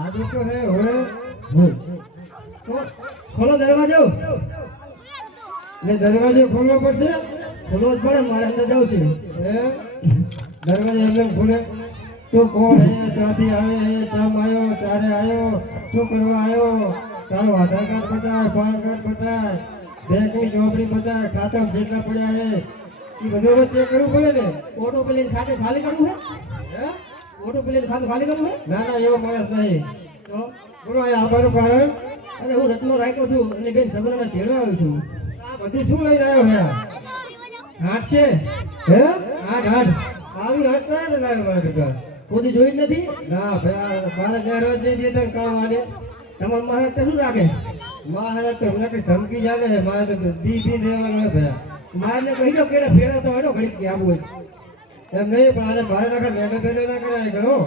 आदो तो है हो तो खोलो दरवाजो ले दरवाजो खोलना पड़શે खोलो જ પડે મારે અંદર જાવ છે દરવાજો એમને ખોલે तो कौन है चाहती आए है काम आयो चारे आयो શું કરવા આયો તારો આધાર કાર્ડ બતાય પાન કાર્ડ બતાય બેંકની નોકરી બતાય ખાતા જેટલા પડ્યા છે એ બધું ચેક કરવું પડે ને ઓટો પેલી ખાતે ખાલી કરવું હે ઓટો પેલી ખાતે ખાલી કરવું હે ના ના એવો માણસ નહીં તો બોલો આ આવવાનું કારણ અરે હું રત્નો રાખ્યો છું અને બેન સગરાને તેડવા આવ્યો છું આ બધું શું લઈને આવ્યો હે હાથ છે હે હાથ આવી હાથ ના લાવ્યો મારા કાકા કોઈ જોઈ નથી ના ભાઈ મારા ઘર રોજ જઈ દે કામ આલે તમાર મહારાજ તો શું રાખે મહારાજ તો મને કઈ ધમકી ચાલે છે મારે તો દી રહેવાનું હોય ભાઈ મારે કહી દો કે ફેરા તો હેડો ઘડી આવું હોય એમ નહીં પણ મારે નાખા મેં ના કરાય ગયો